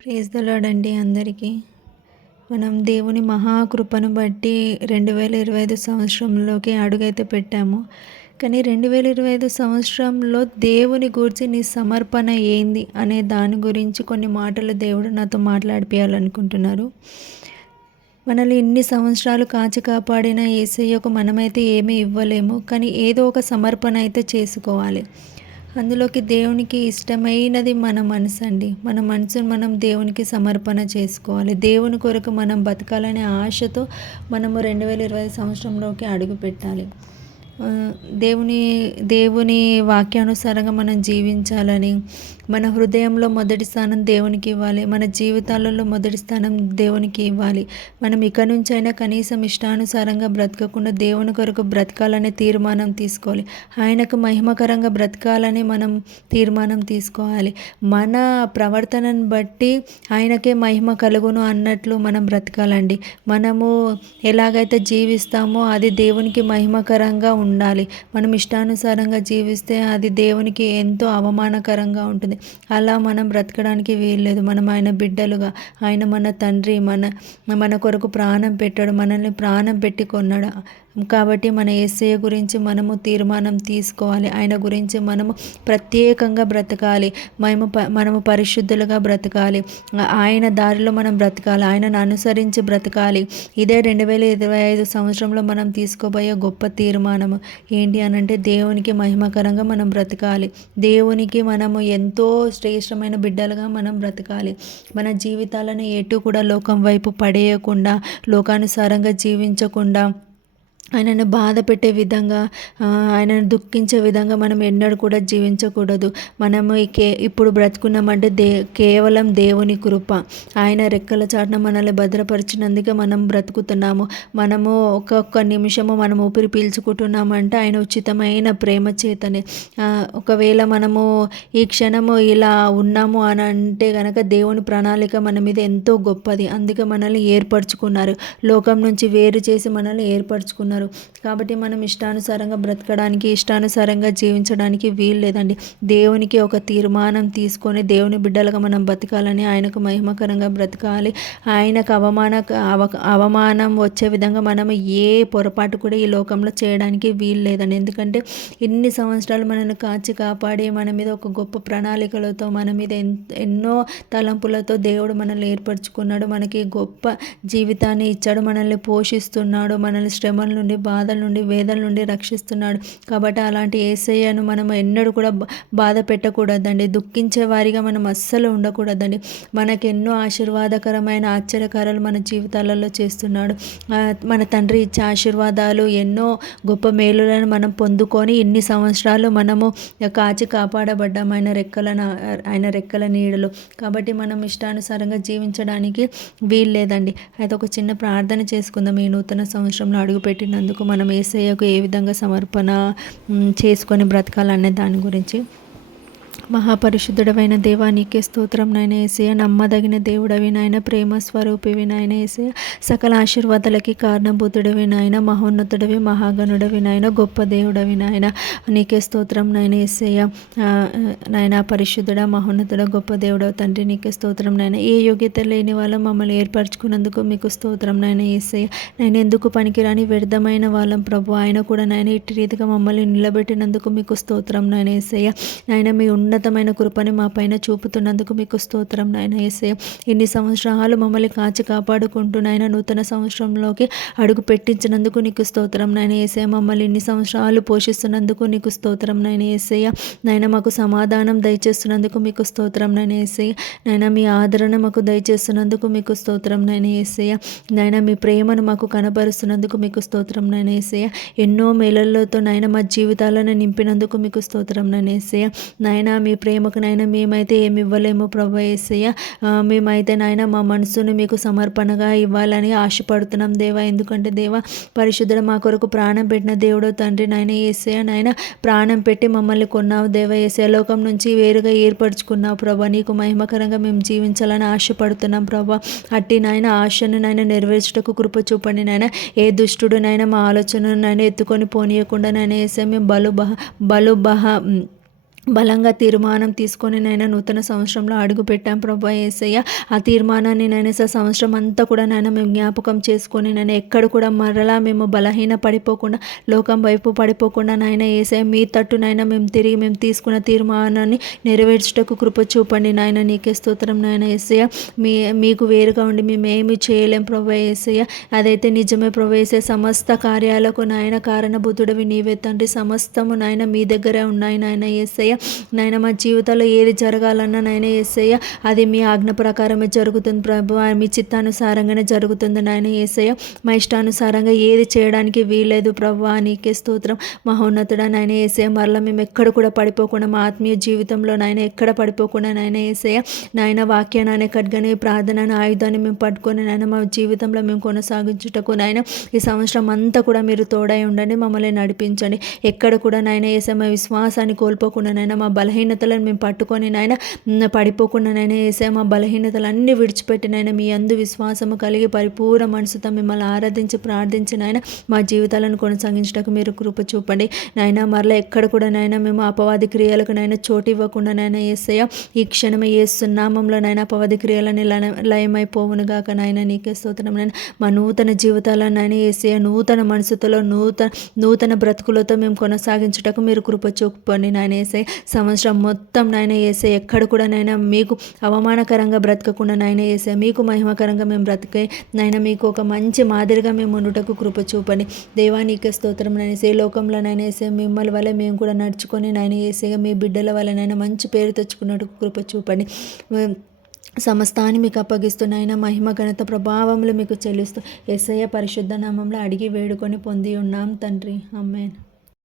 Praise the lord అండి అందరికీ. మనం దేవుని మహాకృపను బట్టి 2025 సంవత్సరంలోకి అడుగైతే పెట్టాము. కానీ 2025 సంవత్సరంలో దేవుని గూర్చి నీ సమర్పణ ఏంది అనే దాని గురించి కొన్ని మాటలు దేవుడు నాతో మాట్లాడిపియాలనుకుంటున్నారు. మనల్ని ఇన్ని సంవత్సరాలు కాచి కాపాడిన యేసయ్యకు మనమైతే ఏమీ ఇవ్వలేము, కానీ ఏదో ఒక సమర్పణ అయితే చేసుకోవాలి. అందులోకి దేవునికి ఇష్టమైనది మన మనసు అండి. మన మనసును మనం దేవునికి సమర్పణ చేసుకోవాలి. దేవుని కొరకు మనం బతకాలనే ఆశతో మనము 2025 సంవత్సరంలోకి అడుగు పెట్టాలి. దేవుని దేవుని వాక్యానుసారంగా మనం జీవించాలని, మన హృదయంలో మొదటి స్థానం దేవునికి ఇవ్వాలి. మన జీవితాలలో మొదటి స్థానం దేవునికి ఇవ్వాలి. మనం ఇక నుంచైనా కనీసం ఇష్టానుసారంగా బ్రతకకుండా దేవుని కొరకు బ్రతకాలనే తీర్మానం తీసుకోవాలి. ఆయనకు మహిమకరంగా బ్రతకాలని మనం తీర్మానం తీసుకోవాలి. మన ప్రవర్తనను బట్టి ఆయనకే మహిమ కలుగును అన్నట్లు మనం బ్రతకాలండి. మనము ఎలాగైతే జీవిస్తామో అది దేవునికి మహిమకరంగా ఉండాలి. మనం ఇష్టానుసారంగా జీవిస్తే అది దేవునికి ఎంతో అవమానకరంగా ఉంటుంది. అలా మనం బ్రతకడానికి వీల్లేదు. మనం ఆయన బిడ్డలుగా, ఆయన మన తండ్రి, మన కొరకు ప్రాణం పెట్టాడు, మనల్ని ప్రాణం పెట్టి కొన్నాడు. కాబట్టి మన యేసయ్య గురించి మనము తీర్మానం తీసుకోవాలి. ఆయన గురించి మనము ప్రత్యేకంగా బ్రతకాలి. మనము పరిశుద్ధులుగా బ్రతకాలి. ఆయన దారిలో మనం బ్రతకాలి. ఆయనను అనుసరించి బ్రతకాలి. ఇదే 2025 సంవత్సరంలో మనం తీసుకోబోయే గొప్ప తీర్మానము ఏంటి అనంటే, దేవునికి మహిమకరంగా మనం బ్రతకాలి. దేవునికి మనము ఎంతో శ్రేష్టమైన బిడ్డలుగా మనం బ్రతకాలి. మన జీవితాలను ఎటు కూడా లోకం వైపు పడేయకుండా, లోకానుసారంగా జీవించకుండా, ఆయనను బాధ పెట్టే విధంగా, ఆయనను దుఃఖించే విధంగా మనం ఎన్నడూ కూడా జీవించకూడదు. మనము ఇప్పుడు బ్రతుకున్నామంటే కేవలం దేవుని కృప. ఆయన రెక్కల చాటున మనల్ని భద్రపరిచినందుకే మనం బ్రతుకుతున్నాము. మనము ఒక్కొక్క నిమిషము మనం ఊపిరి పీల్చుకుంటున్నామంటే ఆయన ఉచితమైన ప్రేమ చేతనే. ఒకవేళ మనము ఈ క్షణము ఇలా ఉన్నాము అని అంటే కనుక దేవుని ప్రణాళిక మన మీద ఎంతో గొప్పది. అందుకే మనల్ని ఏర్పరచుకున్నారు. లోకం నుంచి వేరు చేసి మనల్ని ఏర్పరచుకున్నారు. కాబట్టి మనం ఇష్టానుసారంగా బ్రతకడానికి, ఇష్టానుసారంగా జీవించడానికి వీలు లేదండి. దేవునికి ఒక తీర్మానం తీసుకొని దేవుని బిడ్డలుగా మనం బ్రతకాలని, ఆయనకు మహిమకరంగా బ్రతకాలి. ఆయనకు అవమానం వచ్చే విధంగా మనం ఏ పొరపాటు కూడా ఈ లోకంలో చేయడానికి వీలు లేదండి. ఎందుకంటే ఇన్ని సంవత్సరాలు మనల్ని కాచి కాపాడి మన మీద ఒక గొప్ప ప్రణాళికలతో, మన మీద ఎన్నో తలంపులతో దేవుడు మనల్ని ఏర్పరచుకున్నాడు. మనకి గొప్ప జీవితాన్ని ఇచ్చాడు. మనల్ని పోషిస్తున్నాడు. మనల్ని శ్రమల నుండి, బాధల నుండి, వేదల నుండి రక్షిస్తున్నాడు. కాబట్టి అలాంటి యేసయ్యను మనం ఎన్నడూ కూడా బాధ పెట్టకూడదండి. దుఃఖించే వారిగా మనం అస్సలు ఉండకూడదండి. మనకు ఎన్నో ఆశీర్వాదకరమైన ఆశ్చర్యకారాలు మన జీవితాలలో చేస్తున్నాడు. మన తండ్రి ఇచ్చే ఆశీర్వాదాలు, ఎన్నో గొప్ప మేలులను మనం పొందుకొని ఇన్ని సంవత్సరాలు మనము కాచి కాపాడబడ్డాం ఆయన రెక్కల నీడలు. కాబట్టి మనం ఇష్టానుసారంగా జీవించడానికి వీలు లేదండి. అయితే ఒక చిన్న ప్రార్థన చేసుకుందాం. ఈ నూతన సంవత్సరంలో అడుగుపెట్టినందుకు మనం యేసయ్యకు ఏ విధంగా సమర్పణ చేసుకొని బ్రతకాలనే దాని గురించి. మహాపరిశుద్ధుడవైన దేవా, నీకే స్తోత్రం నాయన యేసయ్య. నమ్మదగిన దేవుడవి నాయన, ప్రేమ స్వరూపివి నాయన యేసయ్య. సకల ఆశీర్వాదాలకి కారణభూతుడవి నాయన, మహోన్నతుడవి, మహాగణుడవి నాయన, గొప్ప దేవుడవి నాయన. నీకే స్తోత్రం నాయన యేసయ్య. నాయన పరిశుద్ధుడ, మహోన్నతుడ, గొప్ప దేవుడవ తండ్రి, నీకే స్తోత్రం నాయన. ఏ యోగ్యత లేని వాళ్ళం మమ్మల్ని ఏర్పరచుకున్నందుకు మీకు స్తోత్రం నాయన యేసయ్య. నేను ఎందుకు పనికిరాని వ్యర్థమైన వాళ్ళం ప్రభు, ఆయన కూడా నాయన ఇట్టి రీతిగా మమ్మల్ని నిలబెట్టినందుకు మీకు స్తోత్రం నాయన యేసయ్య. నాయన మీ ఉన్నతమైన కృపని మా పైన చూపుతున్నందుకు మీకు స్తోత్రం నాయన యేసయ్య. ఇన్ని సంవత్సరాలు మమ్మల్ని కాచి కాపాడుకుంటూ నాయన నూతన సంవత్సరంలోకి అడుగు పెట్టించినందుకు నీకు స్తోత్రం నాయన యేసయ్య. మమ్మల్ని ఇన్ని సంవత్సరాలు పోషిస్తున్నందుకు నీకు స్తోత్రం నాయన యేసయ్య. నాయన మాకు సమాధానం దయచేస్తున్నందుకు మీకు స్తోత్రం నాయన యేసయ్య. నాయన మీ ఆదరణ మాకు దయచేస్తున్నందుకు మీకు స్తోత్రం నాయన యేసయ్య. నాయన మీ ప్రేమను మాకు కనపరుస్తున్నందుకు మీకు స్తోత్రం నాయన యేసయ్య. ఎన్నో మేలలతో నాయన మా జీవితాలను నింపినందుకు మీకు స్తోత్రం నాయన యేసయ్య. నాయన మీ ప్రేమకు నాయన మేమైతే ఏమి ఇవ్వలేము ప్రభు యేసయ్య. మేమైతే నాయన మా మనసును మీకు సమర్పణగా ఇవ్వాలని ఆశపడుతున్నాం దేవా. ఎందుకంటే దేవా పరిశుద్ధుడు, మా కొరకు ప్రాణం పెట్టిన దేవుడు తండ్రి నాయన యేసయ్య. నాయన ప్రాణం పెట్టి మమ్మల్ని కొన్నావు దేవా యేసయ్య. లోకం నుంచి వేరుగా ఏర్పరచుకున్నావు ప్రభా. నీకు మహిమకరంగా మేము జీవించాలని ఆశపడుతున్నాం ప్రభా. అట్టి నాయన ఆశను నాయన నెరవేర్చుటకు కృప చూపండి నాయన. ఏ దుష్టుడు నాయన మా ఆలోచనను నాయన ఎత్తుకొని పోనీయకుండా నాయన యేసయ్య మేము బలంగా తీర్మానం తీసుకొని నాయన నూతన సంవత్సరంలో అడుగుపెట్టాం ప్రభా యేసయ్య. ఆ తీర్మానాన్ని నాయన సంవత్సరం అంతా కూడా నాయన మేము జ్ఞాపకం చేసుకొని నాయన ఎక్కడ కూడా మరలా మేము బలహీన పడిపోకుండా, లోకం వైపు పడిపోకుండా నాయన యేసయ్య మీ తట్టు నాయన మేము తీసుకున్న తీర్మానాన్ని నెరవేర్చుటకు కృప చూపండి నాయన. నీకే స్తోత్రం నాయన యేసయ్య. మీకు వేరుగా ఉండి మేమేమి చేయలేం ప్రభా యేసయ్య. అదైతే నిజమే ప్రభా యేసయ్య. సమస్త కార్యాలకు నాయన కారణభూతుడవి నీవే తండ్రి. సమస్తము నాయన మీ దగ్గరే ఉన్నాయి నాయన యేసయ్య. నాయన మా జీవితాల్లో ఏది జరగాలన్నా నాయన యేసయ్య అది మీ ఆజ్ఞ ప్రకారమే జరుగుతుంది ప్రభు. మీ చిత్తానుసారంగానే జరుగుతుంది నాయన యేసయ్య. మా ఇష్టానుసారంగా ఏది చేయడానికి వీలేదు ప్రభు. నీకే స్తోత్రం మహోన్నతుడా నాయన యేసయ్య. మరలా మేము ఎక్కడ కూడా పడిపోకుండా మా ఆత్మీయ జీవితంలో నాయన ఎక్కడ పడిపోకుండా నాయన యేసయ్య నాయన వాక్యాన్ని అనే ఖడ్గని ప్రార్థన ఆయుధాన్ని మేము పట్టుకొని నాయన మా జీవితంలో మేము కొనసాగించుటకు నాయన ఈ సంవత్సరం అంతా కూడా మీరు తోడై ఉండండి, మమ్మల్ని నడిపించండి. ఎక్కడ కూడా నాయన యేసయ్య మా విశ్వాసాన్ని కోల్పోకుండా నాయన మా బలహీనతలను మేము పట్టుకొని నాయన పడిపోకుండా నాయన యేసయ్య మా బలహీనతలన్నీ విడిచిపెట్టి నాయన మీ అందు విశ్వాసము కలిగి పరిపూర్ణ మనసుతో మిమ్మల్ని ఆరాధించి ప్రార్థించి నాయన మా జీవితాలను కొనసాగించడానికి మీరు కృప చూపండి నాయన. మరలా ఎక్కడ కూడా నాయన మేము అపవాది క్రియలకు నాయన చోటు ఇవ్వకుండా నాయన యేసయ్య ఈ క్షణమే యేసు నామములో నాయన అపవాది క్రియలని లయమైపోవును గాక నాయన. నీకే స్తోత్రం నాయన. మా నూతన జీవితాలను నాయన యేసయ్య నూతన మనసుతో నూతన బ్రతుకులతో మేము కొనసాగించుటకు మీరు కృప చూపండి నాయన యేసయ్య. సంవత్సరం మొత్తం నాయన యేసయ్య ఎక్కడ కూడా నాయన మీకు అవమానకరంగా బ్రతకకుండా నాయన యేసయ్య మీకు మహిమకరంగా మేము బ్రతికే నాయన మీకు ఒక మంచి మాదిరిగా మేము ఉండుటకు కృప చూపండి దేవా. నీకే స్తోత్రం నాయన యేసయ్య. లోకంలో నాయన యేసయ్య మిమ్మల్ని వల్ల మేము కూడా నడుచుకొని నాయన యేసయ్య మీ బిడ్డల వల్ల నాయన మంచి పేరు తెచ్చుకున్నట్టు కృప చూపండి. సమస్తాన్ని మీకు అప్పగిస్తున్నాయన మహిమ ఘనత ప్రభావములు మీకు చెల్లిస్తూ యేసయ్య పరిశుద్ధ నామంలో అడిగి వేడుకొని పొంది ఉన్నాం తండ్రి. ఆమేన్.